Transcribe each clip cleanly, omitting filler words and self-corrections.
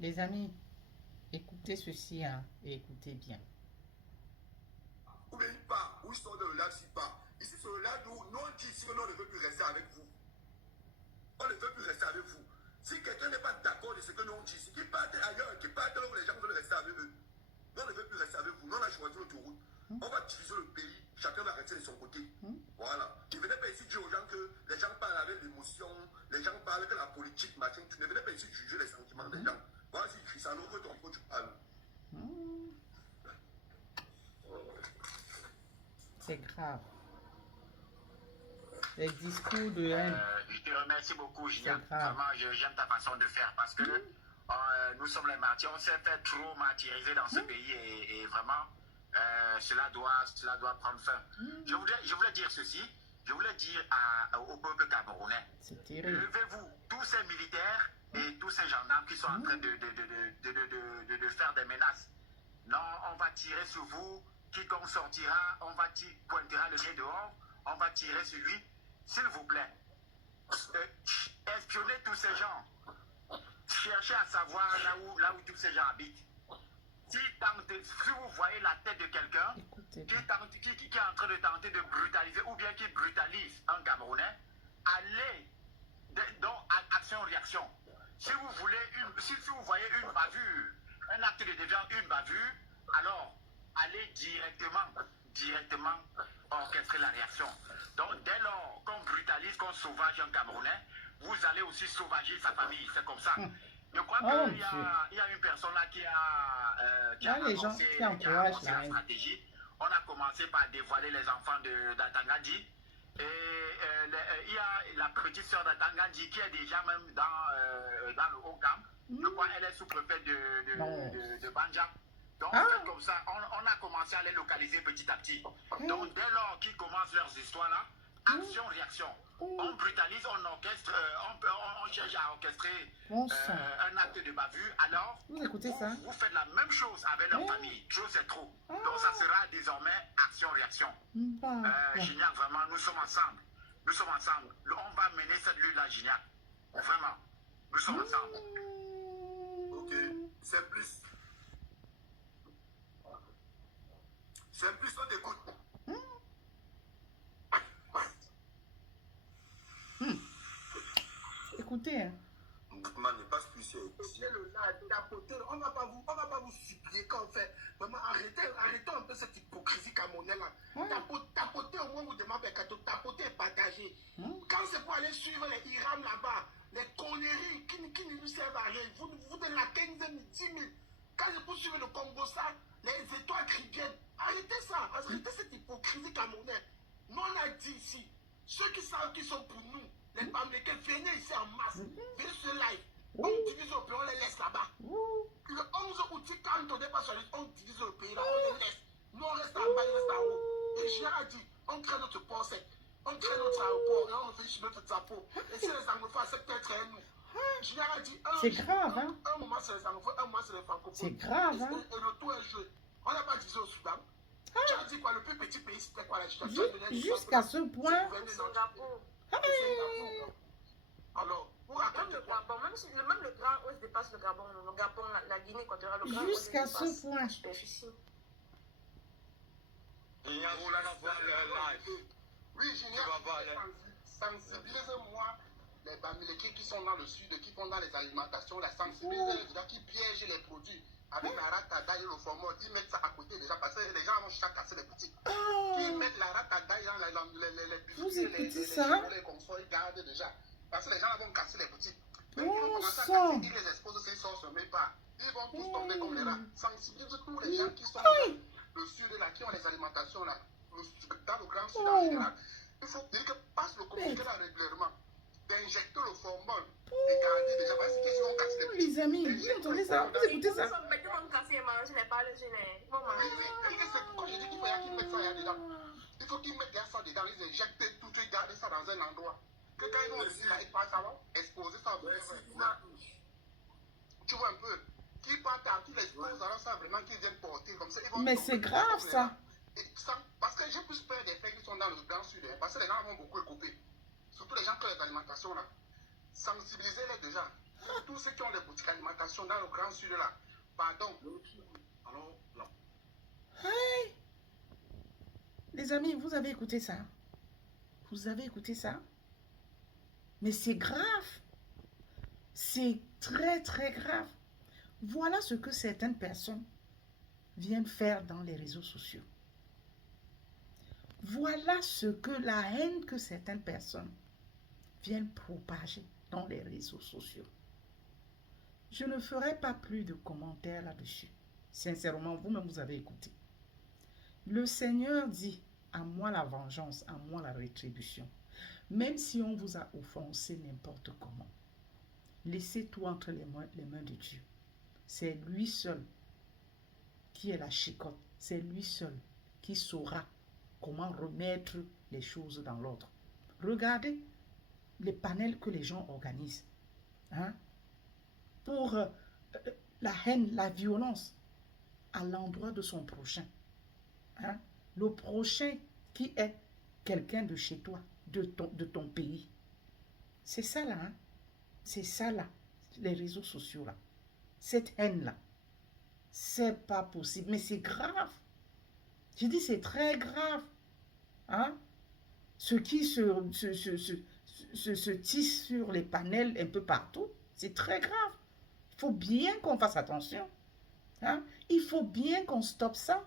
Les amis, écoutez ceci hein, et écoutez bien. Ou bien il part, ou il sort de le lac, s'il part. Ici, sur le lac, nous, on dit ici que nous, on ne veut plus rester avec vous. On ne veut plus rester avec vous. Si quelqu'un n'est pas d'accord de ce que nous on dit ici, qu'il parte ailleurs, qu'il parte là où les gens veulent rester avec eux. Nous, on ne veut plus rester avec vous. Nous, on a choisi notre route. On va diviser le pays. Chacun va rester de son côté. Voilà. Ne venez pas ici dire aux gens que les gens parlent avec l'émotion, les gens parlent que la politique, machin. Tu ne venez pas ici juger les sentiments des gens. Voilà, si tu ça, nous, ton niveau, tu parles. C'est grave. Les discours de haine. Je te remercie beaucoup, Gina. C'est grave. Vraiment, j'aime ta façon de faire parce que nous sommes les martyrs. On s'est fait trop martyriser dans ce pays et vraiment, cela doit prendre fin. Je voulais dire ceci. Je voulais dire au peuple camerounais. C'est terrible. Levez-vous, tous ces militaires et tous ces gendarmes qui sont en train de faire des menaces. Non, on va tirer sur vous. Quiconque sortira, on va pointera le nez dehors. On va tirer sur lui. S'il vous plaît, espionnez tous ces gens. Cherchez à savoir là où tous ces gens habitent. Si vous voyez la tête de quelqu'un qui est en train de tenter de brutaliser ou bien qui brutalise un Camerounais, allez donc à action-réaction. Si vous voyez une bavure, un acte de déviance, une bavure, alors allez directement orchestrer la réaction. Donc dès lors qu'on brutalise, qu'on sauvage un Camerounais, vous allez aussi sauvager sa famille. C'est comme ça. Je crois qu'il y a une personne là qui a annoncé la stratégie. On a commencé par dévoiler les enfants d'Atangandi. Et il y a la petite sœur d'Atangandi qui est déjà même dans le Haut-Camp. Je crois qu'elle est sous-préfète de Banja. Donc, comme ça, on a commencé à les localiser petit à petit. Donc, dès lors qu'ils commencent leurs histoires là, action-réaction. On brutalise, on orchestre, on cherche à orchestrer un acte de bavure. Alors, vous faites la même chose avec leur famille. Trop, c'est trop. Donc, ça sera désormais action-réaction. Gignac, vraiment, nous sommes ensemble. Nous sommes ensemble. On va mener cette lutte-là, Gignac. Vraiment. Nous sommes ensemble. Ok. C'est plus. C'est plus, on t'écoute. Écoutez. Hein. N'est pas spécial. On ne va pas vous supplier quand on fait. Vraiment, arrêtons un peu cette hypocrisie camerounaise là. Tapoter au moins vous demandez qu'à tapoter et partager. Quand c'est pour aller suivre les Iram là-bas, les conneries qui ne nous servent à rien, vous de la 15 000, 10 000. Quand c'est pour suivre le Congo, ça, les étoiles cribiennes, arrêtez ça, arrêtez cette hypocrisie camerounaise. Nous on a dit ici, ceux qui savent qui sont pour nous, les Bamlékés, venez ici en masse, venez sur live. On divise le pays, on les laisse là-bas. Le 11 août, quand on dépasse sur on divise le pays là, on les laisse. Nous on reste en bas, ils restent en haut. Et Gérard a dit, on crée notre port sec, on crée notre aéroport, et on fait sur notre drapeau. Et si les anglophones acceptent d'être nous, Gérard a dit, c'est grave, hein? Un moment c'est les anglophones, un moment c'est les francophones. C'est grave, hein? Et le tout est joué. On n'a pas divisé au Soudan. Tu as dit quoi, le plus petit pays c'était quoi la jusqu'à ce point. Alors, même le Gabon, même le Grand Ouest dépasse le Gabon, la Guinée équatoriale, le Grand jusqu'à ce point. Oui, sensibilisez-moi les Bamilekis qui sont dans le sud, qui font dans les alimentations, la sensibiliser les gens qui piègent les produits avec la ratada et le formol, ils mettent ça à côté déjà parce que les gens vont juste casser les boutiques. Qui mettent la ratada dans les biscuits, les consoles, ils gardent déjà. Parce que les gens vont casser les boutiques. Ils ils les exposent, ces sorts se mettent pas. Ils vont tous tomber comme les rats. Sensibilisez tous les gens qui sont dans le sud là, qui ont les alimentations là, dans le grand sud en général. Il faut dire que passe le communiqué là régulièrement, d'injecter le formol, de garder déjà, parce qu'ils vont casser les boutiques. Les amis, vous entendez ça? Vous écoutez ça? Quand je dis qu'il faut qu'ils mettent ça là dedans. Il faut qu'ils mettent ça dedans, ils injectent tout, ils gardent ça dans un endroit. Que quand ils vont ici là, ils passent alors, exposer ça. Tu vois un peu, qui partent à qui les exposent alors ça vraiment qu'ils viennent porter comme ça. Mais c'est grave ça. Parce que j'ai plus peur des faits qui sont dans le grand sud, parce que les gens vont beaucoup écouter. Surtout les gens qui ont les alimentations là. Sensibilisez-les déjà. Tous ceux qui ont des boutiques d'alimentation dans le Grand Sud là, pardon. Alors, non. Hey! Les amis, vous avez écouté ça? Vous avez écouté ça? Mais c'est grave. C'est très, très grave. Voilà ce que certaines personnes viennent faire dans les réseaux sociaux. Voilà ce que la haine que certaines personnes viennent propager dans les réseaux sociaux. Je ne ferai pas plus de commentaires là-dessus. Sincèrement, vous-même, vous avez écouté. Le Seigneur dit, à moi la vengeance, à moi la rétribution. Même si on vous a offensé n'importe comment, laissez tout entre les mains de Dieu. C'est lui seul qui est la chicotte. C'est lui seul qui saura comment remettre les choses dans l'ordre. Regardez les panels que les gens organisent. Hein, pour la haine, la violence à l'endroit de son prochain. Hein, le prochain qui est quelqu'un de chez toi, de ton pays. C'est ça là. Hein? C'est ça là, les réseaux sociaux là. Cette haine là. C'est pas possible, mais c'est grave. Je dis c'est très grave. Hein? Ce qui se tisse sur les panels un peu partout, c'est très grave. Il faut bien qu'on fasse attention. Hein? Il faut bien qu'on stoppe ça.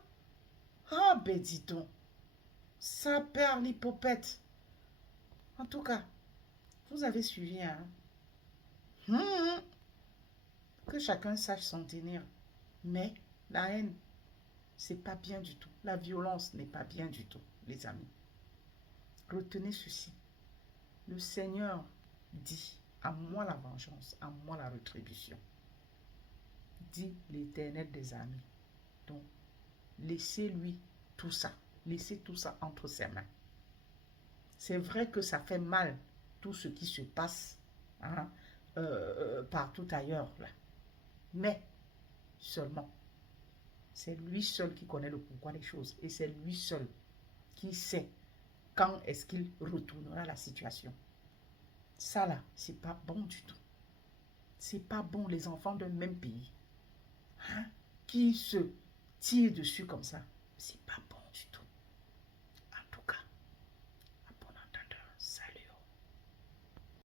Ah ben dis donc, ça perd l'hypopète. En tout cas, vous avez suivi. Hein? Que chacun sache s'en tenir. Mais la haine, c'est pas bien du tout. La violence n'est pas bien du tout, les amis. Retenez ceci. Le Seigneur dit, à moi la vengeance, à moi la rétribution. Dit l'Éternel des armées. Donc, laissez-lui tout ça. Laissez tout ça entre ses mains. C'est vrai que ça fait mal, tout ce qui se passe hein, partout ailleurs. Là. Mais, seulement, c'est lui seul qui connaît le pourquoi des choses. Et c'est lui seul qui sait quand est-ce qu'il retournera la situation. Ça là, c'est pas bon du tout. C'est pas bon, les enfants d'un même pays. Hein, qui se tirent dessus comme ça. C'est pas bon.